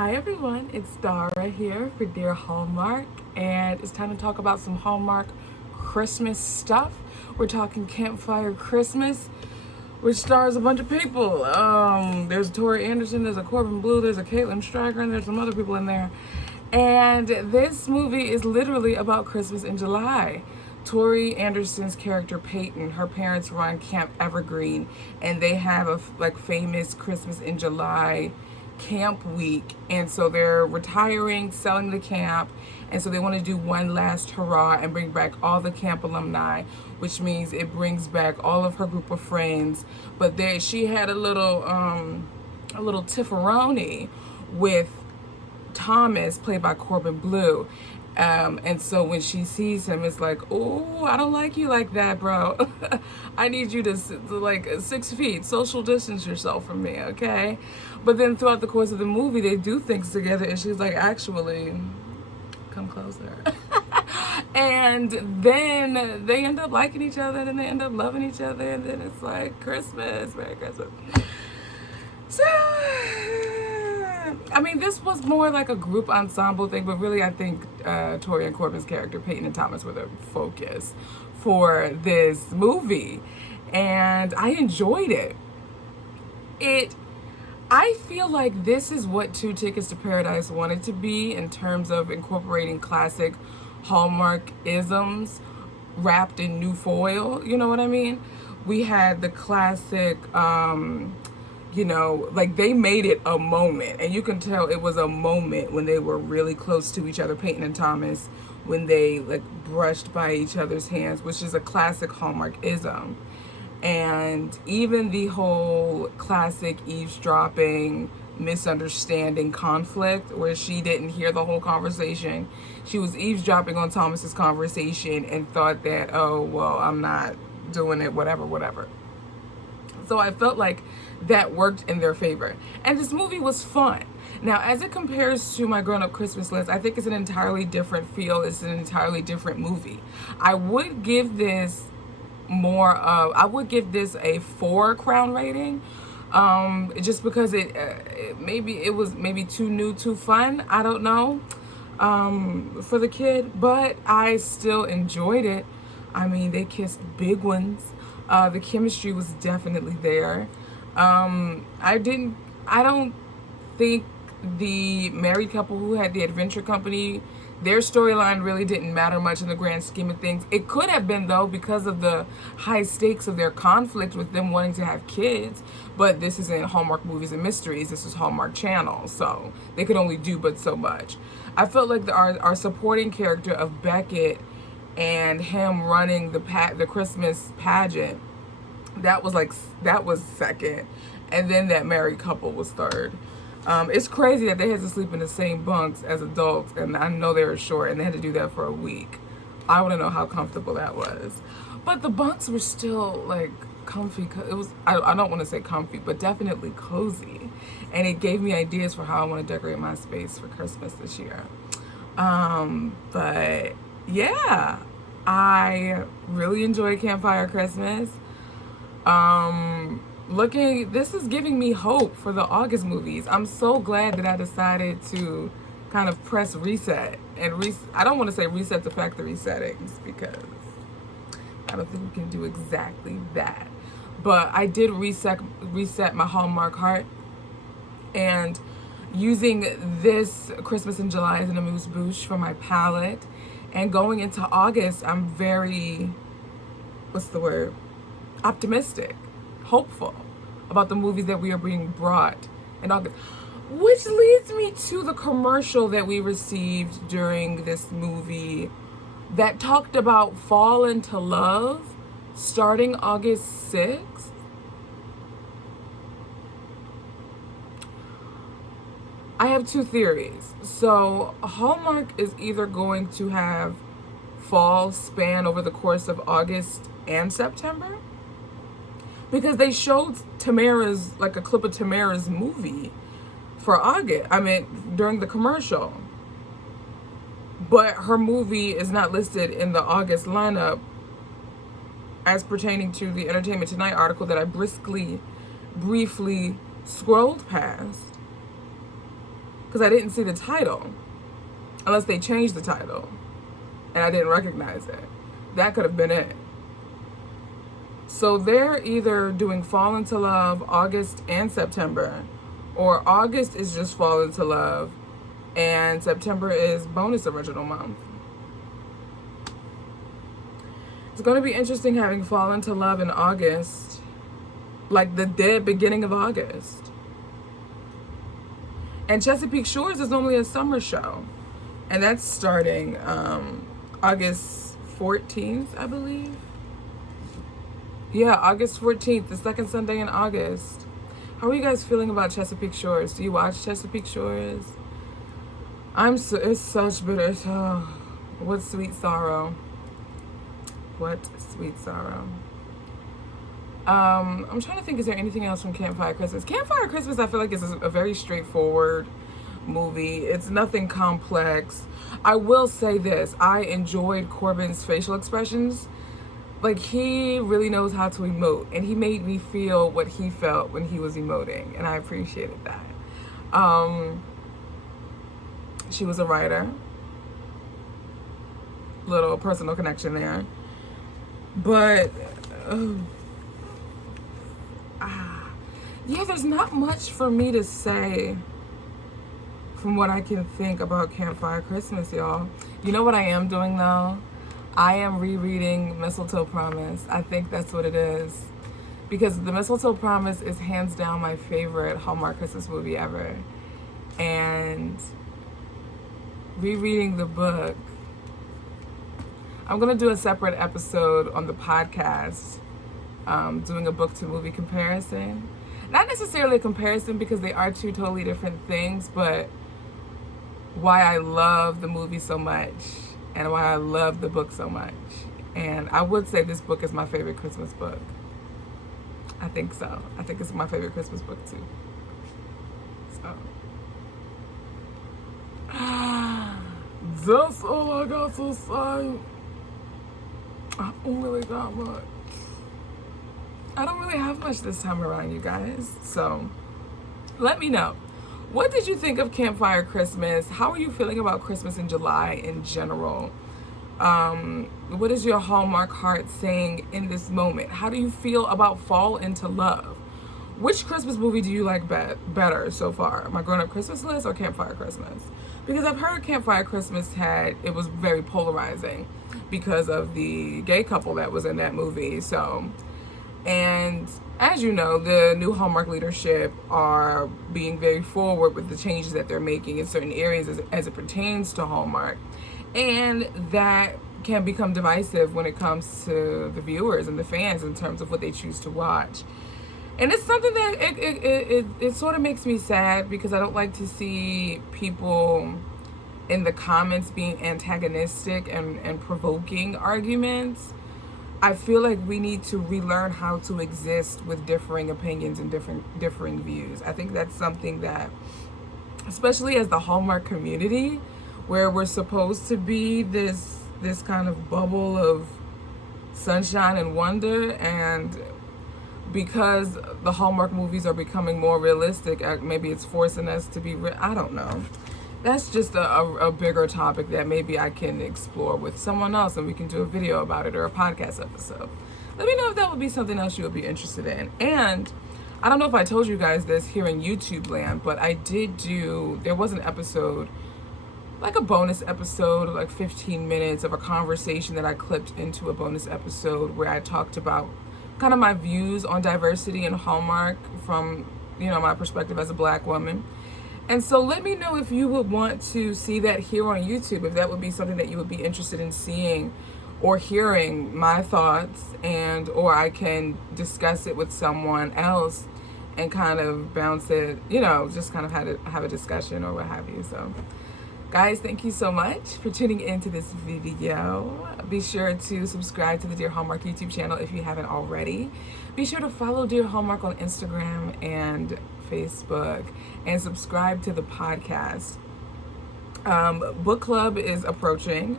Hi everyone, it's Dara here for Dear Hallmark, and it's time to talk about some Hallmark Christmas stuff. We're talking Campfire Christmas, which stars a bunch of people. There's a Tori Anderson, there's a Corbin Bleu, there's a Caitlin Stryker, and there's some other people in there. And this movie is literally about Christmas in July. Tori Anderson's character Peyton, her parents run Camp Evergreen, and they have a famous Christmas in July camp week, and so they're retiring, selling the camp, and so they want to do one last hurrah and bring back all the camp alumni, which means it brings back all of her group of friends. But she had a little tifferoni with Thomas, played by Corbin Bleu. And so when she sees him, it's like, oh, I don't like you like that, bro. I need you to 6 feet, social distance yourself from me, okay? But then throughout the course of the movie, they do things together, and she's like, actually, come closer. And then they end up liking each other, and then they end up loving each other, and then it's like, Christmas, Merry Christmas. So, I mean, this was more like a group ensemble thing, but really I think Tori and Corbin's character, Peyton and Thomas, were the focus for this movie. And I enjoyed it. I feel like this is what Two Tickets to Paradise wanted to be in terms of incorporating classic Hallmark isms wrapped in new foil. You know what I mean? We had the classic, they made it a moment, and you can tell it was a moment when they were really close to each other, Peyton and Thomas, when they brushed by each other's hands, which is a classic Hallmark ism. And even the whole classic eavesdropping, misunderstanding conflict, where she didn't hear the whole conversation. She was eavesdropping on Thomas's conversation and thought that, oh, well, I'm not doing it, whatever. So I felt like that worked in their favor. And this movie was fun. Now, as it compares to my Grown Up Christmas List, I think it's an entirely different feel. It's an entirely different movie. I would give this a 4 crown rating. Just because it was maybe too new, too fun. I don't know, for the kid, but I still enjoyed it. I mean, they kissed big ones. The chemistry was definitely there. I don't think the married couple who had the adventure company, their storyline really didn't matter much in the grand scheme of things. It could have been, though, because of the high stakes of their conflict with them wanting to have kids. But this isn't Hallmark Movies and Mysteries. This is Hallmark Channel, so they could only do but so much. I felt like our supporting character of Beckett and him running the Christmas pageant, that was second, and then that married couple was third. It's crazy that they had to sleep in the same bunks as adults, and I know they were short, and they had to do that for a week. I want to know how comfortable that was. But the bunks were still comfy. It was, I don't want to say comfy, but definitely cozy, and it gave me ideas for how I want to decorate my space for Christmas this year. But yeah, I really enjoyed Campfire Christmas. This is giving me hope for the August movies. I'm so glad that I decided to kind of press reset and I don't want to say reset the factory settings, because I don't think we can do exactly that. But I did reset my Hallmark heart, and using this Christmas in July as an amuse-bouche for my palette, and going into August, I'm very, optimistic, hopeful about the movies that we are being brought in August. Which leads me to the commercial that we received during this movie that talked about Fall into Love starting August 6th. I have 2 theories. So Hallmark is either going to have fall span over the course of August and September, because they showed Tamara's, a clip of Tamara's movie for August. During the commercial. But her movie is not listed in the August lineup as pertaining to the Entertainment Tonight article that I briefly scrolled past. because I didn't see the title, unless they changed the title and I didn't recognize it. That could have been it. So they're either doing Fall Into Love August and September, or August is just Fall Into Love and September is bonus original month. It's going to be interesting having Fall Into Love in August, like the dead beginning of August. And Chesapeake Shores is only a summer show, and that's starting August 14th, I believe. Yeah, August 14th, the second Sunday in August. How are you guys feeling about Chesapeake Shores? Do you watch Chesapeake Shores? It's such bitter. Oh, what sweet sorrow. What sweet sorrow. I'm trying to think, is there anything else from Campfire Christmas? Campfire Christmas, I feel like is a very straightforward movie. It's nothing complex. I will say this, I enjoyed Corbin's facial expressions. Like, he really knows how to emote, and he made me feel what he felt when he was emoting, and I appreciated that. She was a writer. Little personal connection there. But yeah, there's not much for me to say from what I can think about Campfire Christmas, y'all. You know what I am doing though? I am rereading Mistletoe Promise. I think that's what it is. Because The Mistletoe Promise is hands down my favorite Hallmark Christmas movie ever. And rereading the book, I'm going to do a separate episode on the podcast, doing a book to movie comparison. Not necessarily a comparison because they are two totally different things, but why I love the movie so much and why I love the book so much. And I would say this book is my favorite Christmas book. I think so. I think it's my favorite Christmas book too. So that's all I got to say. I don't really got much. I don't really have much this time around, you guys. So let me know. What did you think of Campfire Christmas? How are you feeling about Christmas in July in general? What is your Hallmark heart saying in this moment? How do you feel about Fall Into Love? Which Christmas movie do you like better so far? My Grown Up Christmas List or Campfire Christmas? Because I've heard Campfire Christmas it was very polarizing because of the gay couple that was in that movie. So, and as you know, the new Hallmark leadership are being very forward with the changes that they're making in certain areas as it pertains to Hallmark. And that can become divisive when it comes to the viewers and the fans in terms of what they choose to watch. And it's something that it sort of makes me sad because I don't like to see people in the comments being antagonistic and provoking arguments. I feel like we need to relearn how to exist with differing opinions and differing views. I think that's something that, especially as the Hallmark community, where we're supposed to be this kind of bubble of sunshine and wonder, and because the Hallmark movies are becoming more realistic, maybe it's forcing us to be I don't know. That's just a bigger topic that maybe I can explore with someone else and we can do a video about it or a podcast episode. Let me know if that would be something else you would be interested in. And I don't know if I told you guys this here in YouTube land, but there was an episode, like a bonus episode, like 15 minutes of a conversation that I clipped into a bonus episode where I talked about kind of my views on diversity in Hallmark from, my perspective as a Black woman. And so let me know if you would want to see that here on YouTube, if that would be something that you would be interested in seeing or hearing my thoughts, or I can discuss it with someone else and kind of bounce it, just kind of have a discussion or what have you. So guys, thank you so much for tuning into this video. Be sure to subscribe to the Dear Hallmark YouTube channel if you haven't already. Be sure to follow Dear Hallmark on Instagram and Facebook, and subscribe to the podcast. Book club is approaching.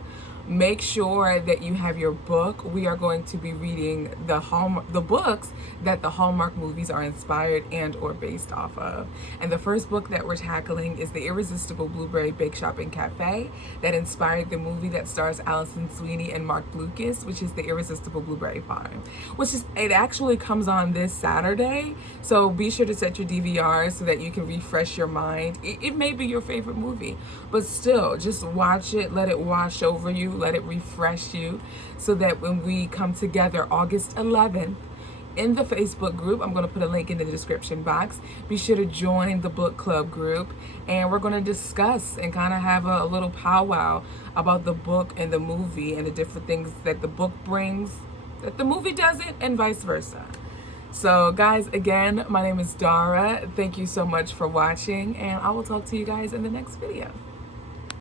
make sure that you have your book. We are going to be reading the books that the Hallmark movies are inspired and or based off of. And the first book that we're tackling is The Irresistible Blueberry Bake Shop and Cafe, that inspired the movie that stars Allison Sweeney and Mark Lucas, which is The Irresistible Blueberry Farm, it actually comes on this Saturday. So be sure to set your DVRs so that you can refresh your mind. It may be your favorite movie, but still, just watch it, let it wash over you, let it refresh you, so that when we come together August 11th in the Facebook group, I'm going to put a link in the description box. Be sure to join the book club group, and we're going to discuss and kind of have a little powwow about the book and the movie and the different things that the book brings that the movie doesn't, and vice versa. So guys, again, my name is Dara. Thank you so much for watching, and I will talk to you guys in the next video.